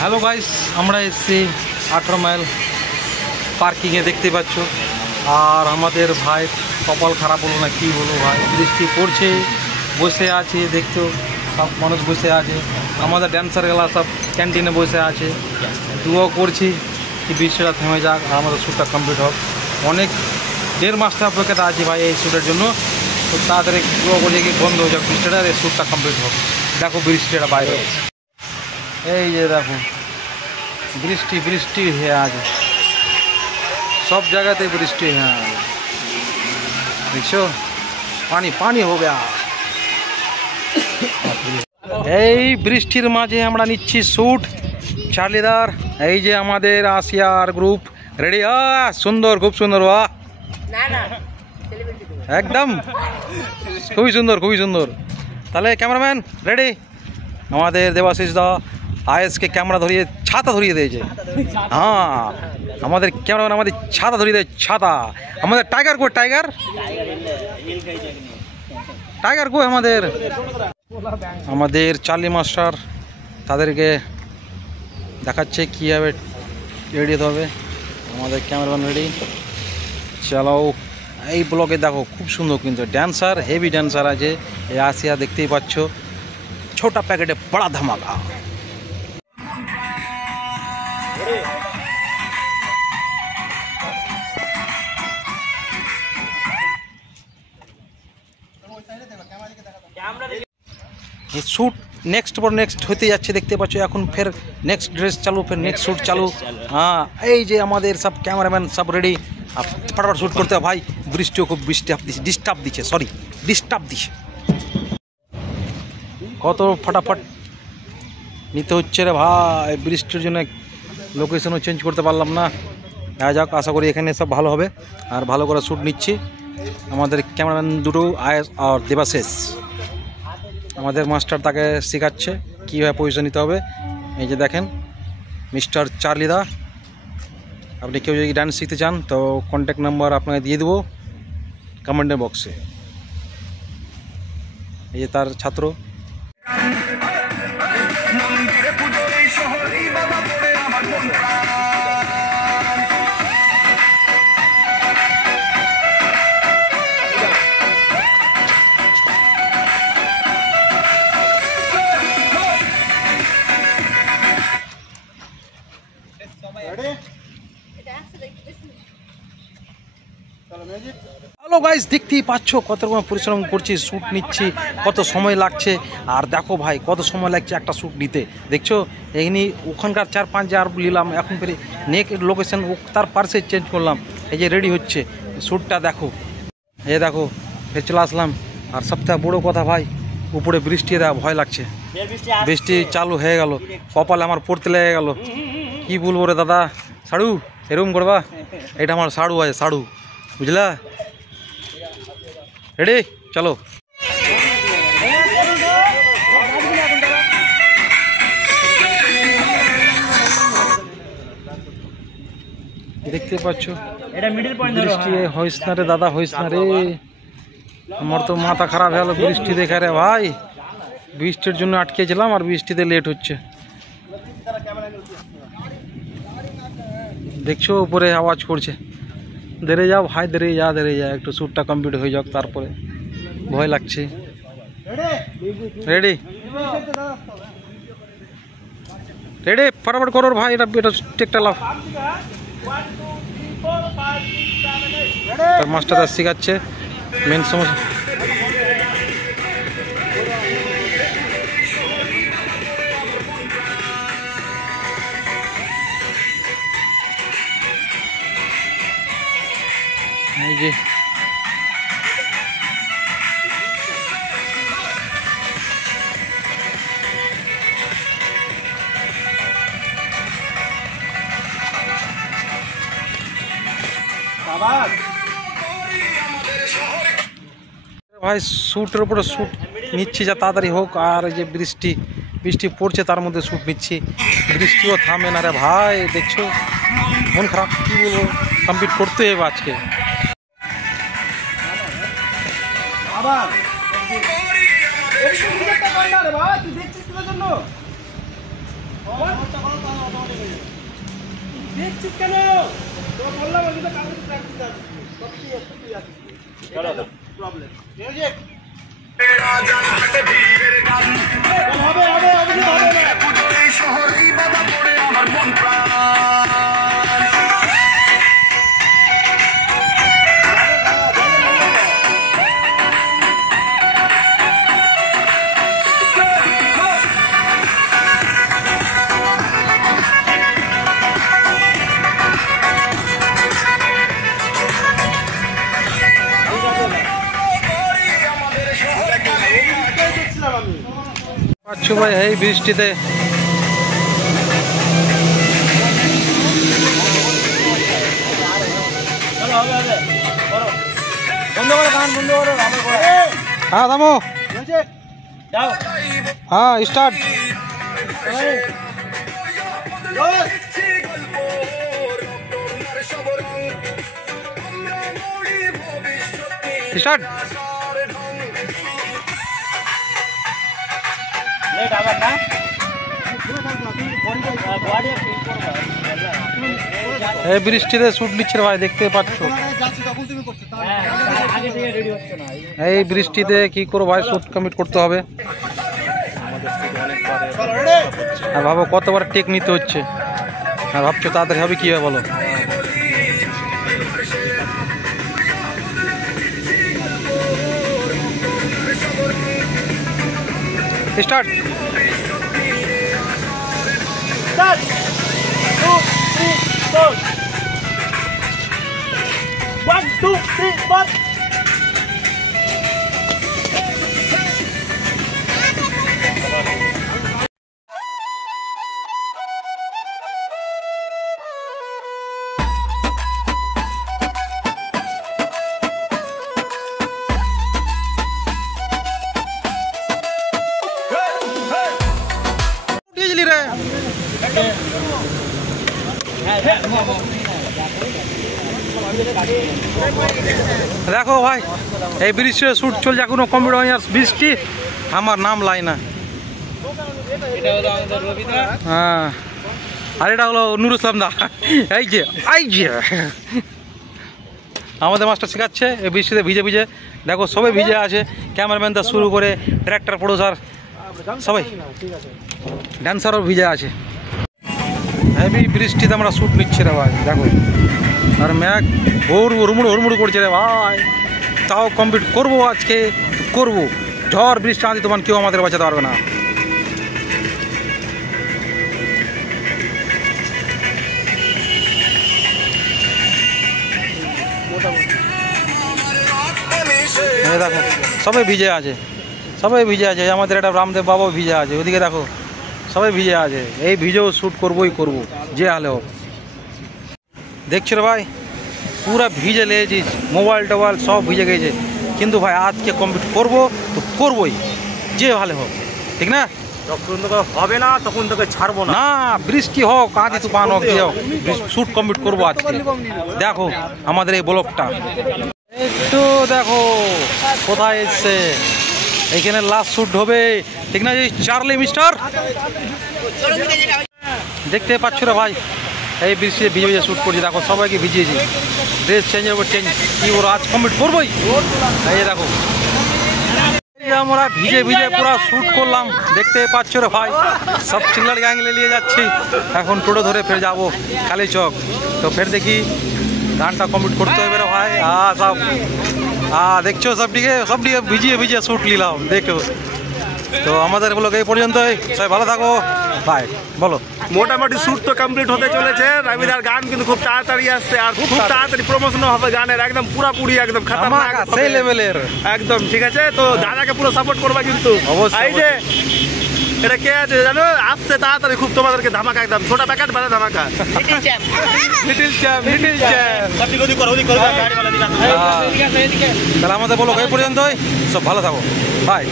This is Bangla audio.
হ্যালো গাইস, আমরা এসেছি 18 মাইল পার্কিংয়ে, দেখতে পাচ্ছ। আর আমাদের ভাই কপাল খারাপ হলো না, কি বলবো ভাই, বৃষ্টি পড়ছে, বসে আছে, দেখছো সব মানুষ বসে আছে। আমাদের ড্যান্সারগুলা সব ক্যান্টিনে বসে আছে, দুও করছি কি বৃষ্টিটা থেমে যাক আর আমাদের শ্যুটটা কমপ্লিট হোক। অনেক 1.5 মাসটা অপেক্ষাটা আছে ভাই এই শ্যুটের জন্য। তো তাড়াতাড়ি দুও করছে কি বন্ধ হয়ে যাক বৃষ্টিটা, এই শ্যুটটা কমপ্লিট হোক। দেখো বৃষ্টিটা বাইরে, এই যে দেখো বৃষ্টি বৃষ্টি হয়ে আছে, সব জায়গাতে বৃষ্টি হয়ে আছে, দেখছো পানি পানি হবে। এই বৃষ্টির মাঝে আমরা নিচ্ছি শ্যুট চার্লিদার। এই যে আমাদের আসিয়ার গ্রুপ রেডি, সুন্দর, খুব সুন্দর, একদম খুবই সুন্দর, খুবই সুন্দর। তাহলে ক্যামেরাম্যান রেডি, আমাদের দেবাশিস দা আয়েসকে ক্যামেরা ধরিয়ে ছাতা ধরিয়ে দিয়েছে। হ্যাঁ, আমাদের ক্যামেরাম্যান আমাদের ছাতা ধরিয়ে দেয়, ছাতা। আমাদের টাইগার কো, টাইগার টাইগার কো আমাদের চার্লি মাস্টার তাদেরকে দেখাচ্ছে কীভাবে রেডি হতে হবে। আমাদের ক্যামেরাম্যান রেডি, চালাও। এই ব্লগে দেখো খুব সুন্দর কিন্তু ড্যান্সার, হেভি ড্যান্সার আছে। এই আসিয়া দেখতেই পাচ্ছ, ছোটা প্যাকেটে বড়া ধামাকা। এই শ্যুট নেক্সট পর নেক্সট হতে যাচ্ছে, দেখতে পাচ্ছ। এখন ফের নেক্সট ড্রেস চালু, ফের নেক্সট শ্যুট চালু। হ্যাঁ, এই যে আমাদের সব ক্যামেরাম্যান সব রেডি, ফটাফট শ্যুট করতে হবে ভাই। বৃষ্টিও খুব ডিস্টার্ব দিচ্ছে। কত ফটাফট নিতে হচ্ছে রে ভাই, বৃষ্টির জন্য লোকেশনও চেঞ্জ করতে পারলাম না। যাক, আশা করি এখানে সব ভালো হবে। আর ভালো করে শ্যুট নিচ্ছি। আমাদের ক্যামেরাম্যান দুটো আয়েস আর দেবাশিস, আমাদের মাস্টার তাকে শেখাচ্ছে কীভাবে পজিশন নিতে হবে। এই যে দেখেন মিস্টার চার্লিদা। আপনি কেউ যদি ডান্স শিখতে চান তো কন্ট্যাক্ট নাম্বার আপনাকে দিয়ে দেবো কমেন্টের বক্সে। এই যে তার ছাত্র। হ্যালো গাইস, দেখতেই পাচ্ছ কত রকম পরিশ্রম করছি, শ্যুট নিচ্ছি, কত সময় লাগছে। আর দেখো ভাই কত সময় লাগছে একটা শ্যুট নিতে, দেখছো। এখানে ওখানকার 4-5 জার নিলাম, এখন ফের নেক্সট লোকেশন তার পার্সে চেঞ্জ করলাম। এই যে রেডি হচ্ছে শ্যুটটা, দেখো। এই দেখো ফের চলে আসলাম। আর সবথেকে বড়ো কথা ভাই, উপরে বৃষ্টি দেওয়া ভয় লাগছে। বৃষ্টি চালু হয়ে গেল, কপালে আমার পড়তে লেগে গেল। কি বলবো রে দাদা, সাড়ু এরকম করবা? এটা আমার সাড়ু আছে, সাড়ু, বুঝলা। রেডি, চলো। দেখতে পাচ্ছ বৃষ্টি হইস না রে দাদা, হইস না রে। আমার তো মাথা খারাপ হয়ে গেল বৃষ্টি দেখে রে ভাই। বৃষ্টির জন্য আটকেছিলাম আর বৃষ্টিতে লেট হচ্ছে, দেখছো উপরে আওয়াজ করছে। দেরে যাও ভাই, দেরে যা, একটু শ্যুটটা কমপ্লিট হয়ে যাক, তারপরে ভয় লাগছে। রেডি রেডি, ফটাফট করো ভাই, এটা টেকটা লাভ। মাস্টার শেখাচ্ছে মেন সমস্যা। এই যে ভাই শ্যুটের উপরে শ্যুট নিচ্ছি যা তাড়াতাড়ি হোক। আর এই যে বৃষ্টি পড়ছে, তার মধ্যে শ্যুট নিচ্ছি, বৃষ্টিও থামে না রে ভাই, দেখছো। মন খারাপ, কি বলবো, কমপ্লিট করতে হবে আজকে। আবার দেখছিস কেন? তোকে বললাম আমি তো কাগজে প্র্যাকটিস আছে। সবই একটু তুই আছিস। চলো প্রবলেম। মিউজিক। হবে অভিজিৎ হবে না। এই শহরেই বাধা পড়ে আমার মন প্রাণ। পাচ্ছ ভাই এই বৃষ্টিতে হ্যাঁ থামো হ্যাঁ স্টার্ট স্টার্ট এই বৃষ্টিতে শুট নিচ্ছে ভাই দেখতে পাচ্ছ এই বৃষ্টিতে কি করো ভাই শুট কমপ্লিট করতে হবে আর ভাবো কতবার টেক নিতে হচ্ছে আর ভাবছো তাড়াতাড়ি হবে কি হবে বলো স্টার্ট Start. 2, 3, 4. 1, 2, 3, 4. দেখো ভাই এই বৃষ্টির শুট চলছে এখনো কমপ্লিট হয়নি আর বৃষ্টি আমার নাম লাই না হ্যাঁ আর এটা হলো নুরুল ইসলাম দা এই যে আমাদের মাস্টার শেখাচ্ছে এই বৃষ্টিতে ভিজে ভিজে দেখো সবাই ভিজে আছে ক্যামেরাম্যান দা শুরু করে ডিরেক্টর প্রডিউসার সবাই ড্যান্সারও ভিজে আছে হেভি বৃষ্টিতে আমরা শ্যুট নিচ্ছি রে ভাই দেখো আর ম্যাক হুড়মুড় করছে রে ভাই তাও কমপ্লিট করবো আজকে করবো ঝড় বৃষ্টি আঁধি তোমার কেউ আমাদের বাঁচাতে পারবে না দেখো সবাই ভিজে আছে আমাদের একটা রামদেব বাবাও ভিজে আছে ওদিকে দেখো সবাই ভিজে আছে এই ভিজেও শ্যুট করবোই করবো যে হালে হোক দেখছো রে ভাই পুরা ভিজে লেগেছিস মোবাইল টোবাইল সব ভিজে গেছে কিন্তু ভাই আজকে কমপ্লিট করবো তো করবোই যে ভালো হোক ঠিক না যখন তোকে হবে না তখন তোকে ছাড়বো না না বৃষ্টি হোক আঁধি তুফান হোক যে হোক শ্যুট কমপ্লিট করবো আজকে দেখো আমাদের এই ব্লগটা একটু দেখো কোথায় এসছে এখানে লাস্ট শ্যুট হবে ঠিক না চার্লি মিস্টার দেখতে পাচ্ছ রে ভাই এই বৃষ্টিতে ভিজে ভিজে শ্যুট করছি দেখো সবাইকে ভিজিয়েছি ড্রেস চেঞ্জের উপর চেঞ্জ কি ওরা আজ কমপ্লিট করবোই এই দেখো আমরা ভিজে ভিজে পুরো শ্যুট করলাম দেখতে পাচ্ছ রে ভাই সব চিল্লার গ্যাং নিয়ে যাচ্ছি এখন টোটো ধরে ফের যাবো কালীচক তো ফের দেখি গানটা কমপ্লিট করতে হবে রে ভাই সব দেখছো সবদিকে ভিজিয়ে ভিজিয়ে শ্যুট নিলাম দেখো তো আমাদের ব্লগ এই পর্যন্তই সবাই ভালো থাকো বাই বলো মোটামুটি শ্যুট তো কমপ্লিট হতে চলেছে রবিদার গান কিন্তু খুব তাড়াতাড়ি আসছে আর খুব তাড়াতাড়ি প্রমোশন হবে গানের একদম পুরোপুরি একদম খতরনাক সেই লেভেলের একদম ঠিক আছে তো দাদাকে পুরো সাপোর্ট করবা কিন্তু অবশ্যই এই যে এটা কে আছে জানো আসছে তাড়াতাড়ি খুব তোমাদেরকে ধামাকা একদম ছোট প্যাকেট বানা ধামাকা লিটল চ্যাম্প তাহলে আমাদের বলো এই পর্যন্তই সব ভালো থাকো বাই